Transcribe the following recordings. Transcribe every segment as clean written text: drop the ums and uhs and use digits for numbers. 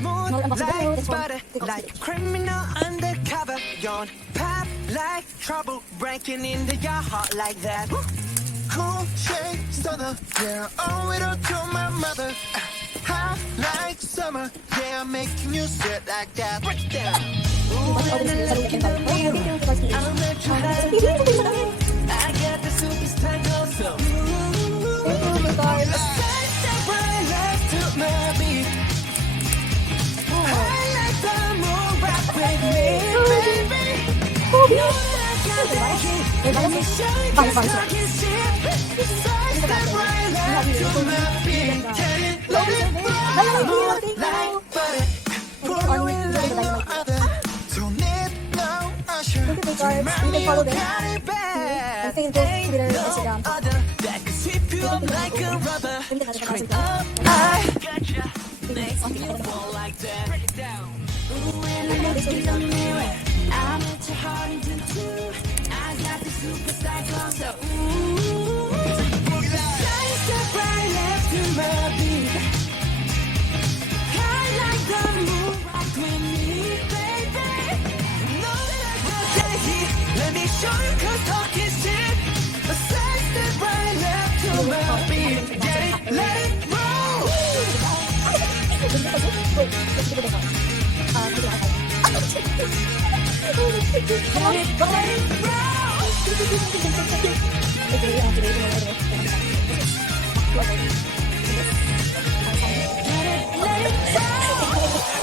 smooth like butter, like criminal undercover. Yon pop like trouble, breaking into your heart like that. Cool shade stunner, yeah, owe it all to my mother. Hot like summer, yeah, I'm making you sweat like that. Break down. Ooh, when I look in the mirror, I'll let you have it. I got the superstar glow, so start step right left to my beat. I like the moon rock with me, baby. You like I like it. Let me show you 'cause talking shit. Start step right left to my beat. Let it roll like butter. Pour it like no other. Don't need no usher. follow them. Got it I bad. think this Twitter, Instagram. Other that can sweep you up like a rubber. Straight up, I gotcha. Makes me fall like that. Break it down. Ooh, when I look in the mirror, I met your heart into two. I got the superstar glow, so ooh. Side step right left to my beat. I like the moon rock with me, baby. Know that I got that heat. Let me show you 'cause talking shit. A side step right left to my beat. Get it, let it roll.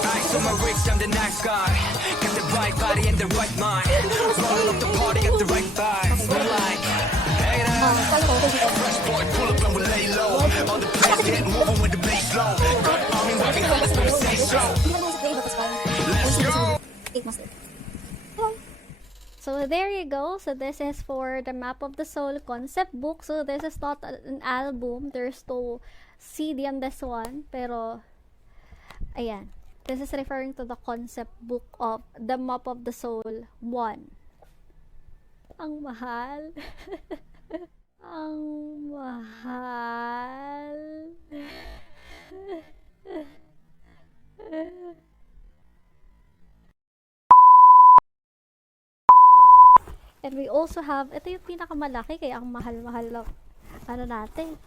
Eyes on my wrist, I'm the nice guy. Got the right body and the right mind. Roll up the party, got the right vibes. I'm like, hey now, fresh boy, pull up and we lay low. On the place, get moving with the bass low. I mean, working hard, let's make it stay strong. Let's go. So there you go. So this is for the Map of the Soul concept book. So this is not an album. There's no CD on this one. Pero, ayan. This is referring to the concept book of the Map of the Soul 1. Ang mahal. Ang mahal. And we also have, ito yung pinakamalaki, kaya ang mahal-mahal lang, ano natin,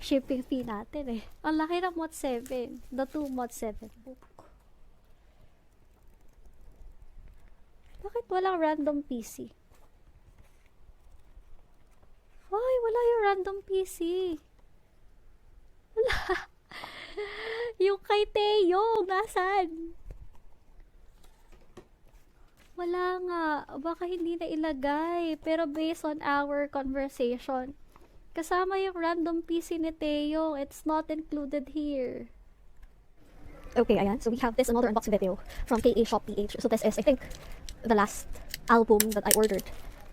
shipping fee natin eh. Ang laki ng MOTS 7, the 2 MOTS 7 book. Bakit walang random PC? Ay, wala yung random PC. Wala. Yung kay Teo, nasan? Wala nga. Baka hindi na ilagay. Pero based on our conversation, kasama yung random PC ni Teo. It's not included here. Okay, ayan. So we have this another unboxing video from KA Shop PH. So this is, I think, the last album that I ordered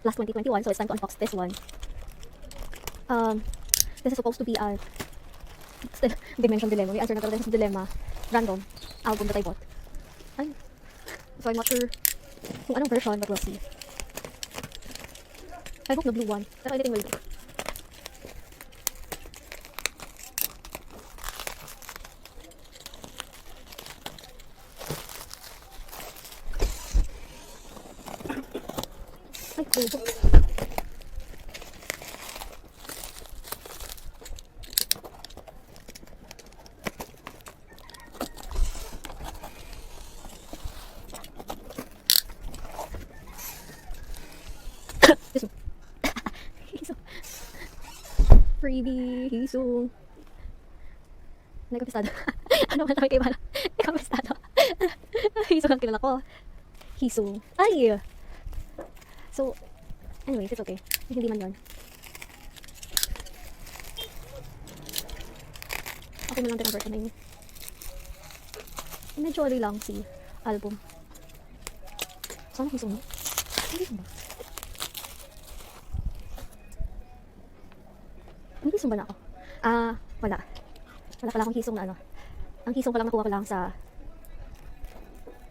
last 2021. So it's time to unbox this one. This is supposed to be a still Dimension Dilemma. We answered na Dimension Dilemma random album that I bought. Ay. So I'm not sure kung anong version, but we'll see. I hope the blue one. Pero anything will do. Ay, cool. Freebie, Hisung. Nagkapistado. Ano man kami kayo ba? Nagkapistado. Hisung ang kilala ko. Hisung. Ay! So, anyways, it's okay. Hindi man yun. Okay man lang din ang version na yun. Medyo ali lang si album. Sana Hisung mo? Hindi ba? May hisong ba na ako? Wala. Wala pala akong hisong na ano. Ang hisong palang nakuha ko lang sa...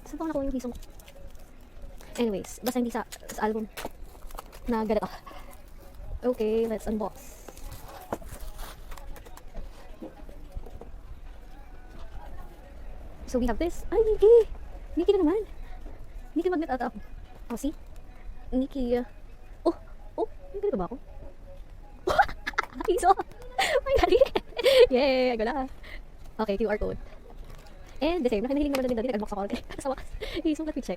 Saan ba nakuha yung hisong? Anyways, basta hindi sa album na ganito. Okay, let's unbox. So we have this. Ay, Nikki! Nikki na naman. Nikki magnet at up. Oh, see? Nikki. May ganito ba ako? Iso! May dali! Yay! Ay, wala. Okay, QR code. And the same. Nakihiling naman na din dali. Nag-box ako. Okay. Sa wakas. Iso, let me check.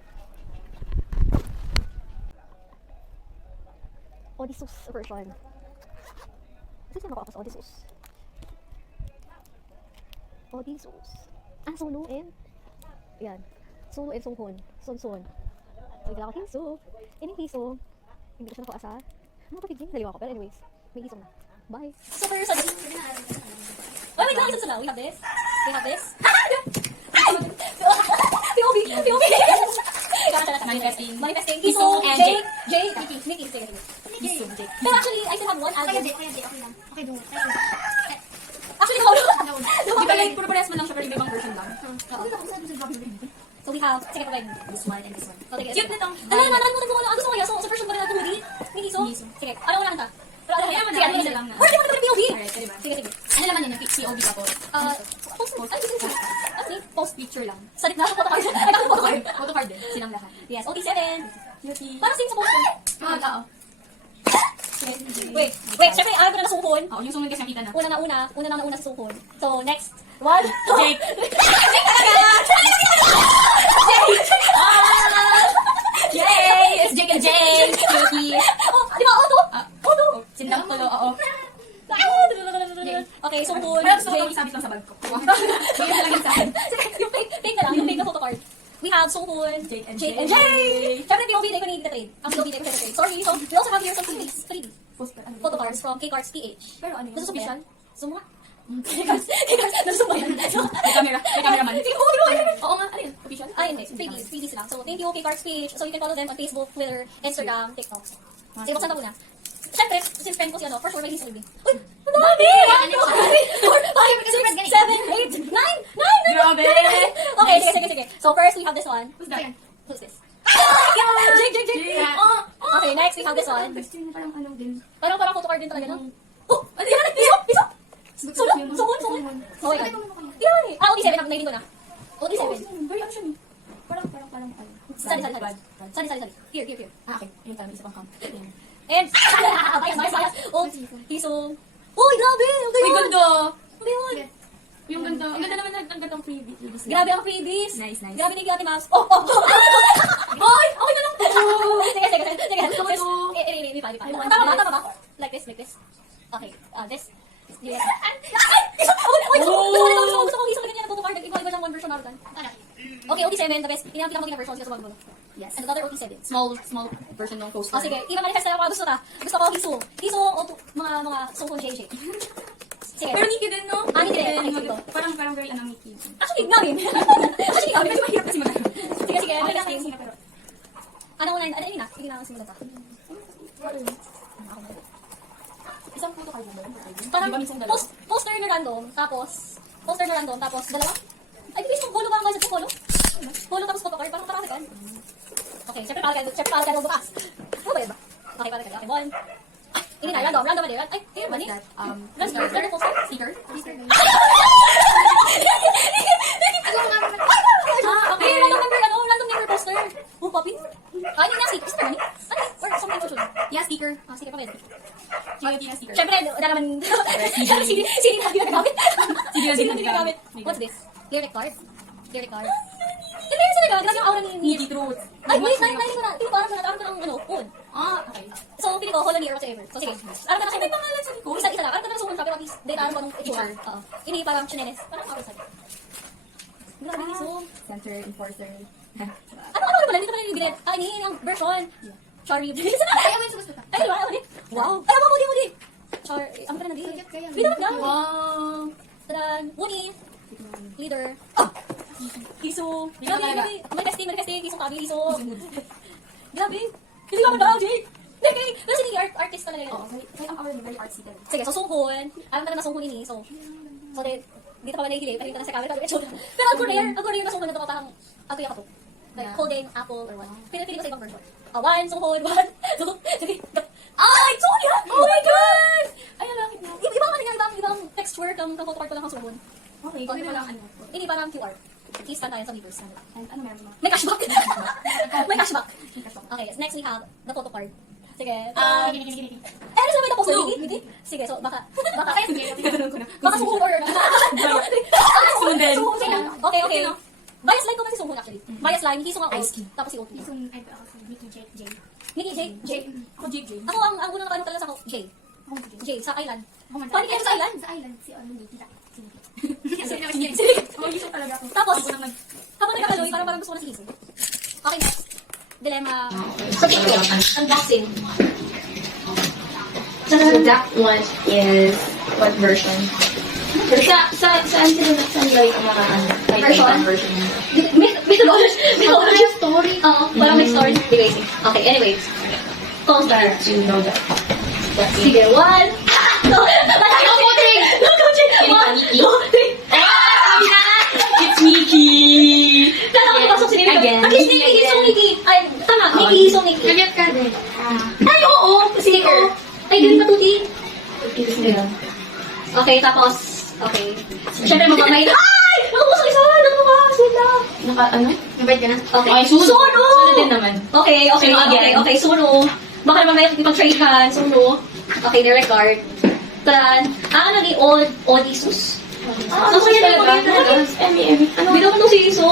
Odysseus version. Saan ako sa Odysseus? Odysseus. Solo and... Ayan. Solo and Songhon. Sonson. So, ikala ko Hiso. And yung Hiso, hindi ko siya nakuha sa... Mga patigin. Naliwa ko. Pero anyways, may Hiso na. Bye. So, first, oh, wait lang. Isa na. We have this. We have this. POV. Manifesting. Hiso and Jay. Nikki. Sige. Pero actually, I still have one album. Kaya J, okay lang. Okay, do it. Actually, Di ba like, puro parehas man lang siya pero ibang version lang. So we have, sige pa This one and this one. Okay, Cute nito. nakalimutan ko ano gusto ko so version ba nila 2D? Hindi so. Sige, ano wala kanta? Pero ano Kaya sige, madami ano na lang na. Pwede mo na POV. Alright, pwede ba? Sige. Ano naman yun, yung POV ba to? Post mo. Ano sige. Okay, Post picture lang. salit na photo card. Ay, photo card. Photocard din, silang lahat. Yes, OT7. Cutie. Parang sing sa poster. Oo. Wait, syempre ayaw ko na nasuhon. Oo, yung sunod kasi nakita na. Una na sa suhon. So next, 1, 2. Jake. Yay! It's Jake and Jake! Cutie! Oh, di ba auto? Auto. Sindang tulo, oo. Okay, suhon. Pero gusto ko itong isabit lang sa bag ko. Bigyan na lang yung saan. Yung fake na lang, yung fake na photo card. We have Songhun, Jake and Jay! Jay. Syempre, POV na ko hindi na-trade. Ang POV na ko trade. Sorry, so we also have here some freebies. Photo cards from K-Cards PH. Pero ano yun? Gusto mo ba yan? Gusto mo nga? K-Cards. Gusto mo ba yan? May camera. May cameraman. Sige, pumunta mo kayo. Oo nga, ano yun? Official? Hindi. Freebies lang. So, thank you, K-Cards PH. So, you can follow them on Facebook, Twitter, Instagram, TikTok. Sige, buksan ko na. Siyempre, si friend ko si for sure, may history. Uy! Ang dami! 1, 2, 3, 4, 5, 6, 7, 8, 9! Grabe! Okay, sige. So, first, we have this one. Who's that? Who's this? Jake! Oh! Okay, next, we have this one. Parang ano din. Parang photocard din talaga, no? Oh! Ano yan? Iso! Sumun! Oh my God. Yan eh. OT7, nailing ko na. OT7. Very ano siya ni? Parang ano. Sali. Here. Ah, okay. Yung tama, isa pang camp. And, bias. Oh, Hiso. Uy, grabe! Ang Uy, gayon! ganda! Ang gayon! Yung ganda. Ang ganda naman ang gandang freebie. Grabe ang freebies. Nice. Grabe ni Ate Max. Oh! Ay! Okay na lang. Sige. Gusto ko to. May pa. Tama ba? Like this. Okay. This. Yes. Ay! Gusto ko Hiso ganyan na photo card. Iba lang one version natin. Okay, OT7, the best. Inampi ako version kasi magulo. Yes. And another OT7. Small version ng poster. Oh, sige. I-manifest na ako. Gusto ko Hiso. Hiso, mga Songhun JJ. Sige. Pero Nikki din, no? Nikki din. Okay, sige. Parang very ano Nikki. Actually, namin. Kasi mahirap kasi mag-ano. Sige. Okay lang yung pero. Ano na? Sige na, simulan pa. Isang photo card mo ba? Parang Di ba minsan dalawa? poster na random, tapos dalawa? Ay, bilis mong follow ba ang guys? Follow? Follow tapos photocard, parang parang kan. Okay, syempre para ka bukas. Ano ba yun ba? Okay, para ka. Okay, one. Ay, ini na, random na Ay, here, money. Random poster? Sticker? Okay, random number poster. Oh, Poppy? Ah, yun na, sticker money? Ano? Or something to show? Yeah, sticker. Sticker pa ba yun? Cute na sticker. Siyempre, wala naman. Sini na ginagamit. Sini na ginagamit. What's this? Lyric card. Hindi ba yun talaga? Grabe yung aura ni Nikki Truth. Ay, wait, nine ko na. Pili ko, aram ko ng on. Ah, okay. So, pili ko, Holland or whatsoever. So, sige. Aram ko na May pangalan sa likod. Isa lang. Aram ko na sumunod pero at least, data aram ko ng itsura. Oo. Ini parang chinenes. Parang ako sa grabe, so. Center, enforcer. Ano pala? Dito pala yung bilet. Ah, ini ang version. Sorry. Ay, amin sa gusto ka. Ay, di ba? Wow. Ay, mudi. Char, ang pala na di. Wait lang. Wow. Tadan, Muni. Leader. Hiso. Grabe. Manifesting. Hiso kami, Hiso. Grabe. Hindi ka man Jake. Hindi. Pero si Nikki, artist talaga yun. Oo, kaya ang aura niya very artsy talaga. Sige, so Songhun. Alam na Songhun ini. So dito pa ba nahihili? Pakita na sa camera. Pero ang Korean na Songhun na ito parang agoy ako to. Like, holding apple or what. Pinapili ko sa ibang version. One, Songhun, one, two, three. Ay, sorry ha! Oh my God! Ay, ang langit na. Ibang texture kang photocard ko lang ang Songhun. Okay, kung ano lang ano. Ini parang QR. Please stand tayo sa Weavers. Ano meron mo? May cashback! May cashback! Okay, next we have the photo card. Sige. Eh, ano may tapos na hindi? Sige, so baka baka suho order na. Sunden. Okay. Bias line ko kasi suho actually. Bias line, hisong ako. Tapos si Oki. Nikki J. Ako J. Ako ang unang nakaano talaga sa ako, J. Sa Island. Paano kayo sa Island? Sa island, si ano, Nikki. Tapos, habang nagkakaloy, parang gusto ko na si Hiso. Okay, next. Dilemma. Unboxing. So that one is what version? Saan nila yung mga version? May story. Oo, parang may story. Okay, anyways. Coaster. You know that. Sige, one. Matay ko, three. One, two, three. It's Mickey! Nakakapasok si Nikki. Again. At least Nikki, isong Nikki. Ay, tama, Nikki, isong Nikki. Nagyan ka din. Ay, oo. Sticker. Ay, ganun ka, Tuti. Okay, tapos, okay. Siyempre, magmamay. Ay! Nakapasok isa! Sila. Ano? Nabait ka na? Okay. Okay, suno. Suno! Suno din naman. Okay, suno. Baka naman may ipag-trade ka. Suno. Okay, direct card. Tan. Ano ni Old Isus? Ano talaga? Emmy. Ano? Hindi naman ito si Iso.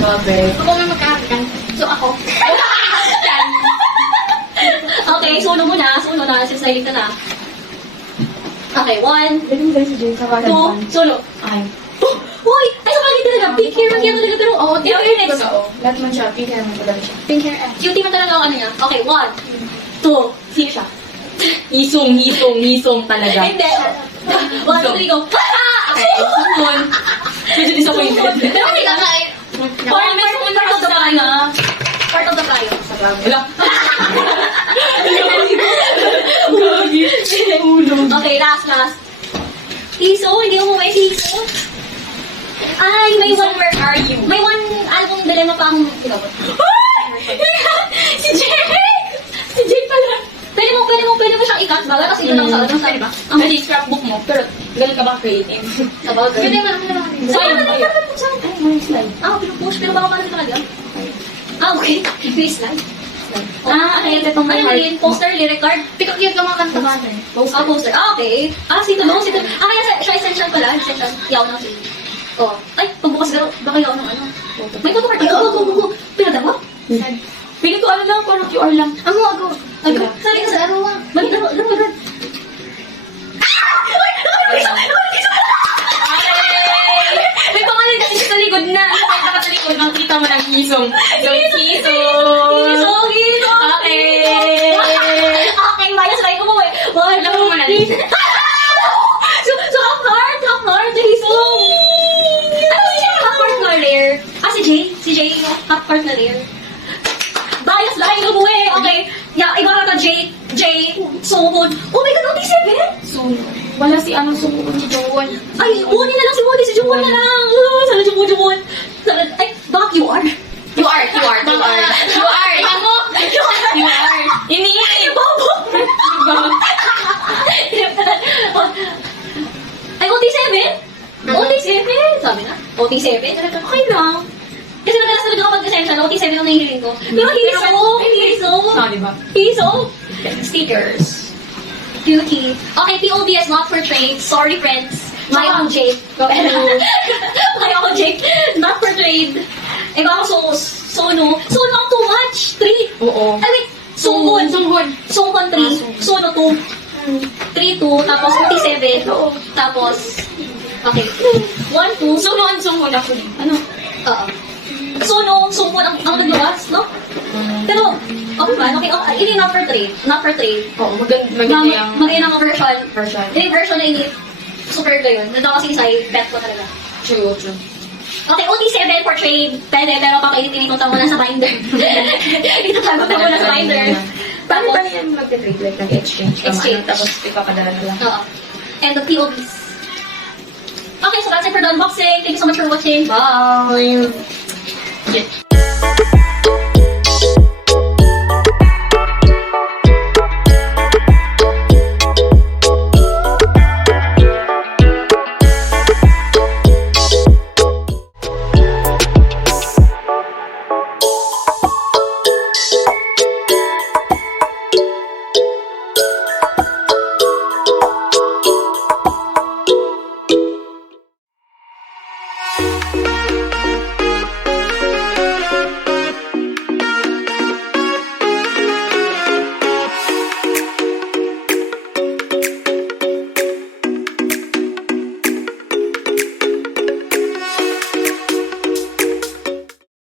Grabe. Ako may magkakaroon. So ako. Okay, suno mo na. Suno na. Since nahilig ka na. Okay, 1, Ganun guys si Jane sa 2, suno. Ay. Uy! Ay, sa kanil talaga. Pink hair man yan talaga. Pero, in fairness. Lahat man siya. Pink hair mo talaga siya. Pink hair and Cutie man talaga ang ano niya. Okay, 1, 2, sino siya? Hisong talaga. Hindi. 1, 2, 3, go. Okay, sumun. Medyo disappointed. Pero hindi ka kain. Part of the prior. Part of the prior. Wala. Okay, last. Iso, hindi mo may Iso. Ay, may one, where are you? May one album dilemma pa akong pinabot. Si Jake pala. Pwede mo siyang i-cut ba? Kasi doon ako sa ano, ba? Ang pwede scrapbook mo, pero ganun ka ba creative? About Pwede it. mo naman. Saan na Ay, may slide. pinupush, pero baka parang talaga. Okay. Please slide. Okay, ito itong may Ano heart. yun? Poster, lyric card? Pick up yun ka mga kanta ba? Poster. Okay. Sito. Kaya siya essential pala. Essential. Yaw na si. Oh. Ay, pagbukas garo. Baka yaw ng ano. May photo card. Go. Pinadama? Pili ko ano lang, parang QR lang. Ako. Sorry. Sa araw lang. Mali, laro. May pangalan kasi sa likod na. Kahit nakatalikod, makikita mo ng hisong. So, it's hisong. Giso. Okay, Maya, sabay ko mo eh. One, Alam mo muna. So, half heart, Giso. Ano si Jay? Half heart na rare. Si Jay, half heart na rare. Bias line mo eh. Okay. Yeah, iba ka Jay, Sohon. Oh my God, OT7? So, wala si anong sumuko ni Joel. Ay, Uni na lang si Wally, si Jumon na lang. Sana Jumon. Ay, bakit you are? You are. Iniinip. Ay, OT7? OT7? Sabi na. OT7? Okay lang. Kasi madalas talaga ako mag-essential, OT7 ang nahihiling ko. Pero Hiso. Diba? Hiso. Stickers. Cutie. Okay, POBS not for trade. Sorry, friends. May ako Jake. May ako Jake. Not for trade. Eh, baka Sono ang too much. 3. Oo. Ay, wait. Sunghon 3. Sono 2. 3, 2. Tapos OT7. Tapos, okay. 1, 2. Sunghon ako din. Ano? Oo. Sunghon ang nagluwas, no? Pero, okay ba? Okay, ini not for trade. Not for trade. Oo, maganda yung Maganda ang version. version. Yung version na ini, super ko yun. Nandun kasi sa bet ko talaga. True. Okay, OT7 for trade. Pwede, pero papainitin ko muna sa binder. Itatago ko muna sa binder. Paano Tapos, yan mag-trade? Like, nag-exchange ka Exchange. tapos ipapadala na lang. oo. And the POBs. Okay, so that's it for the unboxing. Thank you so much for watching. Bye! Yeah.